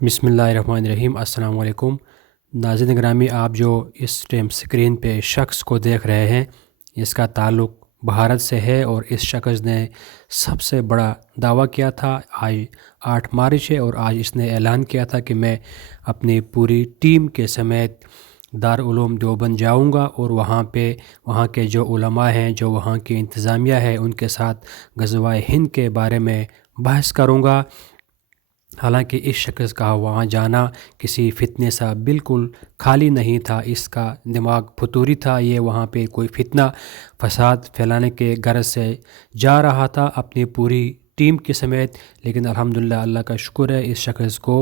بسم اللہ الرحمن الرحیم۔ السلام علیکم ناظرین گرامی، آپ جو اس ٹائم سکرین پہ شخص کو دیکھ رہے ہیں، اس کا تعلق بھارت سے ہے، اور اس شخص نے سب سے بڑا دعویٰ کیا تھا۔ آج 8 مارچ ہے اور آج اس نے اعلان کیا تھا کہ میں اپنی پوری ٹیم کے سمیت دارالعلوم دیوبند جاؤں گا، اور وہاں کے جو علماء ہیں، جو وہاں کی انتظامیہ ہے، ان کے ساتھ غزوہ ہند کے بارے میں بحث کروں گا۔ حالانکہ اس شخص کا وہاں جانا کسی فتنے سے بالکل خالی نہیں تھا، اس کا دماغ پھتوری تھا، یہ وہاں پہ کوئی فتنہ فساد پھیلانے کے غرض سے جا رہا تھا اپنی پوری ٹیم کے سمیت۔ لیکن الحمدللہ اللہ کا شکر ہے، اس شخص کو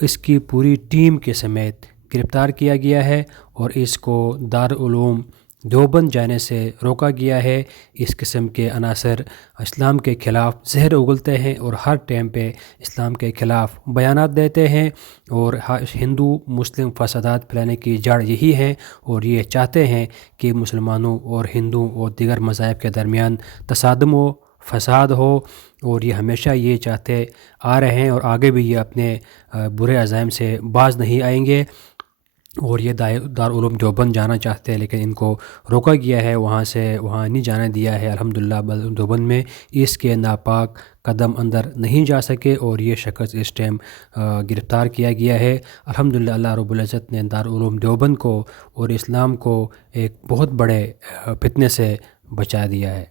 اس کی پوری ٹیم کے سمیت گرفتار کیا گیا ہے اور اس کو دارالعلوم دیوبند جانے سے روکا گیا ہے۔ اس قسم کے عناصر اسلام کے خلاف زہر اگلتے ہیں اور ہر ٹائم پہ اسلام کے خلاف بیانات دیتے ہیں، اور ہندو مسلم فسادات پھیلانے کی جڑ یہی ہے، اور یہ چاہتے ہیں کہ مسلمانوں اور ہندوؤں اور دیگر مذاہب کے درمیان تصادم ہو، فساد ہو، اور یہ ہمیشہ یہ چاہتے آ رہے ہیں اور آگے بھی یہ اپنے برے عزائم سے باز نہیں آئیں گے، اور یہ دارالعلوم دیوبند جانا چاہتے ہیں، لیکن ان کو روکا گیا ہے، وہاں نہیں جانے دیا ہے۔ الحمدللہ دیوبند میں اس کے ناپاک قدم اندر نہیں جا سکے، اور یہ شخص اس ٹائم گرفتار کیا گیا ہے۔ الحمدللہ اللہ رب العزت نے دارالعلوم دیوبند کو اور اسلام کو ایک بہت بڑے فتنے سے بچا دیا ہے۔